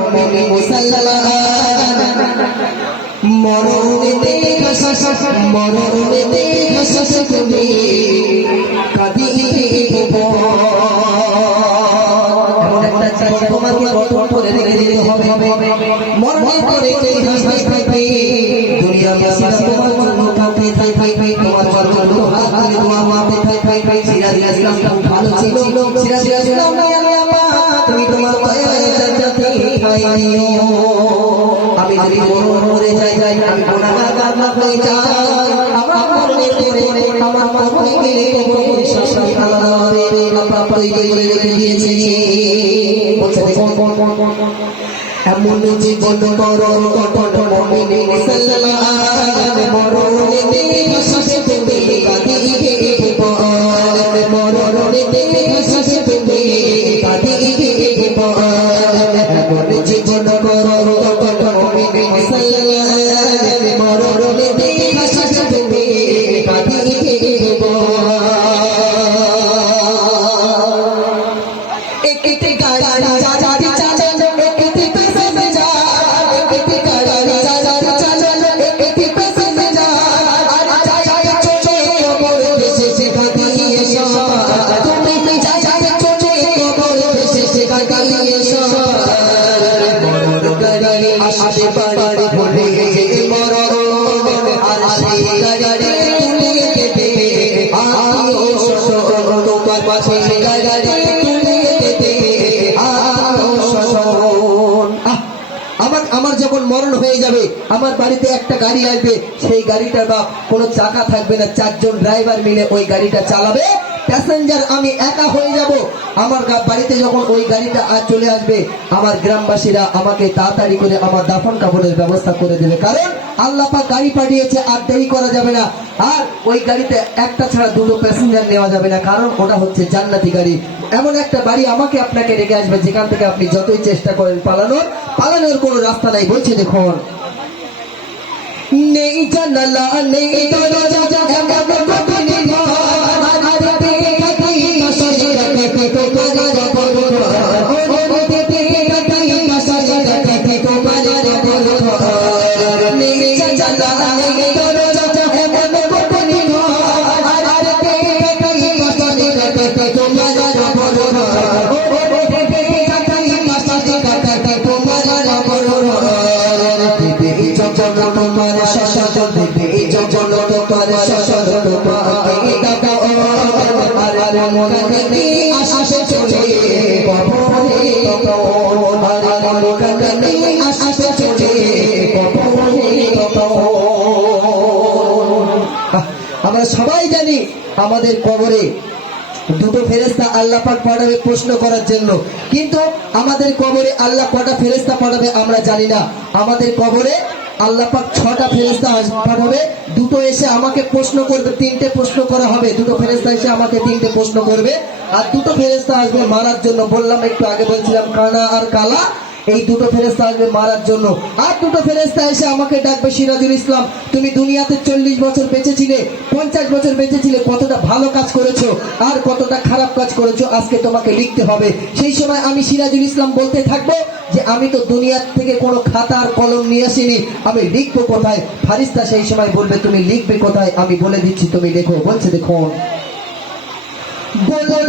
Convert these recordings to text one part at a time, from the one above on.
মুমিন মুসলমান মরণে দেখা শাস মরণে দেখা শাস তুমি চাষ তোমাকে গঠন করে রেখে দিতে হবে মরণে করে এই হাসতে থাকবে দুনিয়া বাসীরা তোমার জন্য কাঁদতে থাকবে তোমার জন্য হাত তুলে দোয়া মারতে থাকবে সিরাজ ইসলাম ভালো ছিল সিরাজ ইসলাম তুমি তোমার আমি যদি মরণ মরে যাই যাই, আমি গুনাহগার আল্লাহ হয়ে যাই। আমার মরণের পরে আমার কবরে গেলে কবরে শাসন আলাদা হবে। আল্লাহ তৈরি করে রেখে দিয়েছে বলছে দেখুন এমন জীবন মরণ কটন মমিন মুসলমান তোমার পাশে যখন মরণ হয়ে যাবে, আমার বাড়িতে একটা গাড়ি আসবে, সেই গাড়িটার বা কোনো চাকা থাকবে না, চারজন ড্রাইভার মিলে ওই গাড়িটা চালাবে। প্যাসেঞ্জার, আমি একা হয়ে যাব। আমার বাড়িতে যখন ওই গাড়িটা আজ চলে আসবে, আমার গ্রামবাসীরা আমাকে তাড়াতাড়ি করে আমার দাফন কাপড়ের ব্যবস্থা করে দেবে। কারণ আল্লাহ পাক গাড়ি পাঠিয়েছে, আর দেরি করা যাবে না। আর ওই গাড়িতে একটা ছাড়া দুটো প্যাসেঞ্জার নেওয়া যাবে না, কারণ ওটা হচ্ছে জান্নাতি গাড়ি। এমন একটা বাড়ি আমাকে আপনাকে রেখে আসবে, যেখান থেকে আপনি যতই চেষ্টা করেন পালানোর পালানোর কোনো রাস্তা নাই বলছে দেখুন নেই জানালা নেই দরজা আমাদের কবরে দুটো ফেরেস্তা আল্লাহ পাক পাঠাবে প্রশ্ন করার জন্য। কিন্তু আমাদের কবরে আল্লাহ কটা ফেরেস্তা পাঠাবে আমরা জানি না। আমাদের কবরে আল্লাহ পাক ছটা ফেরেস্তা পাঠাবে। দুটো এসে আমাকে প্রশ্ন করবে, তিনটে প্রশ্ন করা হবে। দুটো ফেরেস্তা এসে আমাকে তিনটে প্রশ্ন করবে। আর দুটো ফেরেস্তা আসবে মারার জন্য। বললাম, একটু আগে বলছিলাম, কানা আর কালা এই দুটো ফেরেস্তা আসবে মারার জন্য। আর দুটো ফেরেস্তা এসে আমাকে ডাকবে সিরাজুল ইসলাম তুমি দুনিয়াতে চল্লিশ বছর বেঁচেছিলে পঞ্চাশ বছর বেঁচেছিলে কতটা ভালো কাজ করেছ আর কতটা খারাপ কাজ করেছ আজকে তোমাকে লিখতে হবে। সেই সময় আমি সিরাজুল ইসলাম বলতে থাকব যে আমি তো দুনিয়ার থেকে কোনো খাতা আর কলম নিয়ে আসিনি আমি লিখব কোথায়? ফারিস্তা সেই সময় বলবে তুমি লিখবে কোথায়? আমি বলে দিচ্ছি তুমি লেখো বলছে দেখুন। বলবে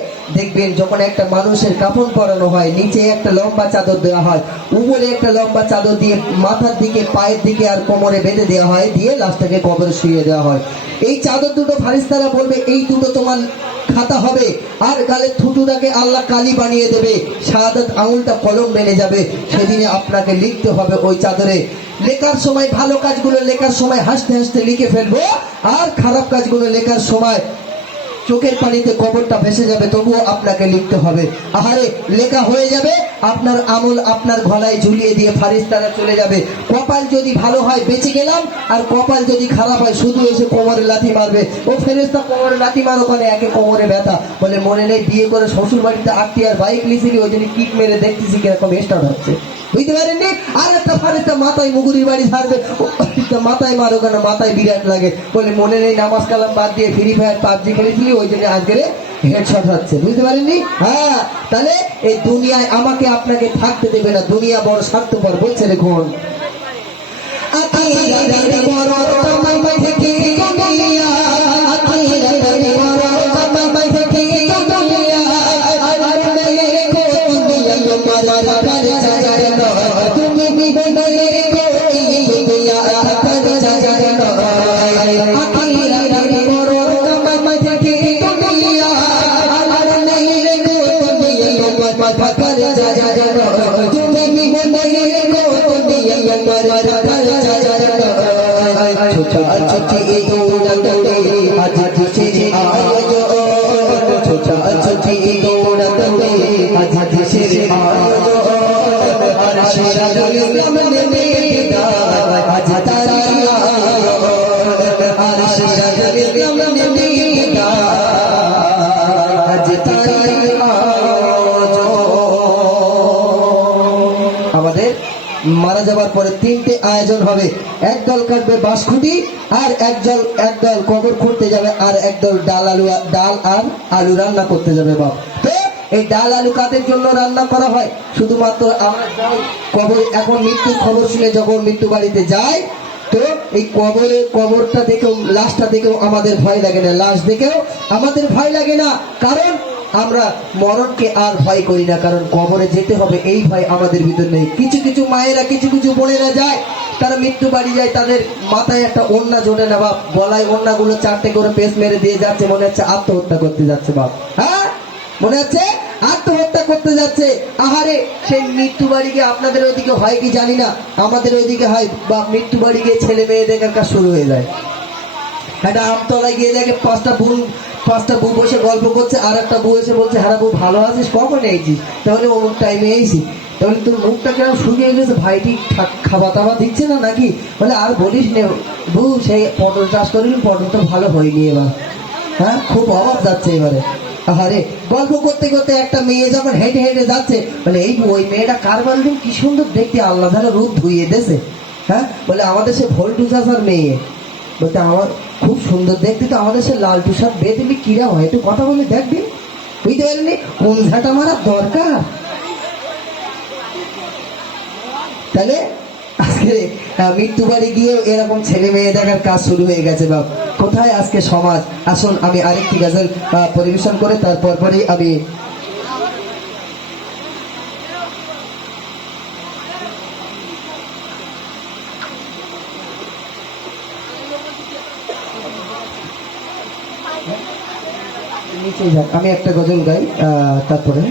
দেখবেন যখন একটা মানুষের কাফন পরানো হয়, নিচে একটা লম্বা চাদর দেওয়া হয়, উপরে একটা লম্বা চাদর দিয়ে মাথার দিকে, পায়ের দিকে আর কোমরে বেঁধে দেওয়া হয়, দিয়ে লাশটাকে কবরে শুয়ে দেওয়া হয়। এই চাদর দুটো ফারিস্তারা বলবে, এই দুটো তোমার খাতা হবে, আর গালে থুতুটাকে আল্লাহ কালি বানিয়ে দেবে, শাহাদাত আঙুলটা কলম বেনে যাবে। সেদিনে আপনাকে লিখতে হবে ওই চাদরে। লেখার সময় ভালো কাজগুলো লেখার সময় হাসতে হাসতে লিখে ফেলব, আর খারাপ কাজগুলো লেখার সময় চোখের পানিতে কবরটা ভেসে যাবে, তবুও আপনাকে লিখতে হবে। আহারে, লেখা হয়ে যাবে, আপনার আমল আপনার গলায় ঝুলিয়ে দিয়ে ফারিস্তারা চলে যাবে। কপাল যদি ভালো হয়, বেঁচে গেলাম, আর কপাল যদি খারাপ হয়, শুধু এসে কোমরে লাথি মারবে। ও ফেরেস্তা কোমরে লাথি মারো ওখানে একে কোমরে ব্যথা। বলে, মনে নেই, বিয়ে করে শ্বশুর বাড়িতে আটটি আর বাইক লিখেছি ওই জন্য কিক মেরে দেখতেছি কীরকম স্টার্ট হচ্ছে। বুঝতে আর একটা ফারেস্তা মাথায় মুগুরির বাড়ি ছাড়বে মাথায় মারো কেন মাথায় বিরাট লাগে বলে মনে নেই নামাজ কালাম বাদ দিয়ে ফ্রি ফায়ার পাবজি খেলেছিলি ওই জন্য আজকে হেডশট হচ্ছে বুঝতে পারেননি হ্যাঁ তাহলে এই দুনিয়ায় আমাকে আপনাকে থাকতে দেবে না দুনিয়া বড় স্বার্থপর বলছে দেখুন আখিরাতে বড় মারা যাবার পরে তিনটে আয়োজন হবে। একদল কাটবে বাঁশখুঁটি আর একদল একদল কবর খুঁড়তে যাবে আর একদল ডাল আলু, ডাল আর আলু রান্না করতে যাবে বাপ। এই ডাল আলু কাদের জন্য রান্না করা হয়? শুধুমাত্র আমরা কবর এখন মৃত্যুর খবর শুনে যখন মৃত্যু বাড়িতে যাই তো এই কবরে, কবরটা দেখেও, লাশটা দেখেও আমাদের ভয় লাগে না। লাশ দেখেও আমাদের ভয় লাগে না। কারণ আমরা মরণকে আর ভয় করি না, কারণ কবরে যেতে হবে, এই ভয় আমাদের ভিতর নেই। কিছু কিছু মায়েরা, কিছু কিছু বোনেরা যায়, তারা মৃত্যু বাড়ি যায়, তাদের মাথায় একটা ওন্না জোটে না বাপ গলায় ওন্নাগুলো চারটে করে পেস মেরে দিয়ে যাচ্ছে, মনে হচ্ছে আত্মহত্যা করতে যাচ্ছে বাপ। হ্যাঁ? মনে হচ্ছে আত্মহত্যা করতে যাচ্ছে। আহারে, সেই মৃত্যু বাড়ি গিয়ে আপনাদের ওইদিকে হয় কি জানি না। আমাদের ওইদিকে হয় বা মৃত্যু বাড়ি গিয়ে ছেলে মেয়ে দেখার কাজ শুরু হয়ে যায়। একটা আমতলায় গিয়ে দেখে পাঁচটা বউ পাঁচটা বউ বসে গল্প করছে, আর একটা বউ এসে বলছে হ্যাঁ বউ, ভালো আছিস? কখন এইছিস তাহলে অমুক টাইমে এইছি তাহলে তোর মুখটা কেমন শুকিয়ে গেছে? ভাইটি খা- খাওয়া দাওয়া দিচ্ছে না নাকি? বলে, আর বলিস নে, বউ সেই পটল চাষ করিনি পটলটা ভালো হয়নি এবার। হ্যাঁ খুব অভাব যাচ্ছে এবারে। আরে গল্প করতে করতে একটা মেয়ে যখন হেঁটে হেঁটে যাচ্ছে, বলে, এই ওই মেয়েটা কার বান্ধব কি সুন্দর দেখতে, আল্লাহ ধারা রূপ ধুইয়ে দেছে হ্যাঁ বলে, আমাদের সে ভোল্টু চাষার মেয়ে। বলতে আমার খুব সুন্দর। দেখতে তো আমাদের সে লাল বেয়ে দিবি কিরা হয়? একটু কথা বলে দেখবি? বুঝতে পারলি? কোন ঝাঁটা মারার দরকার। তাহলে, আজকে মৃত্যু বাড়ি গিয়েও এরকম ছেলে মেয়ে দেখার কাজ শুরু হয়ে গেছে, বাপ। কোথায় আজকে সমাজ? আসুন, আমি আরেকটি গাজল পরিবেশন করে তারপর পরেই আমি আমি একটা গজল গাই তারপরে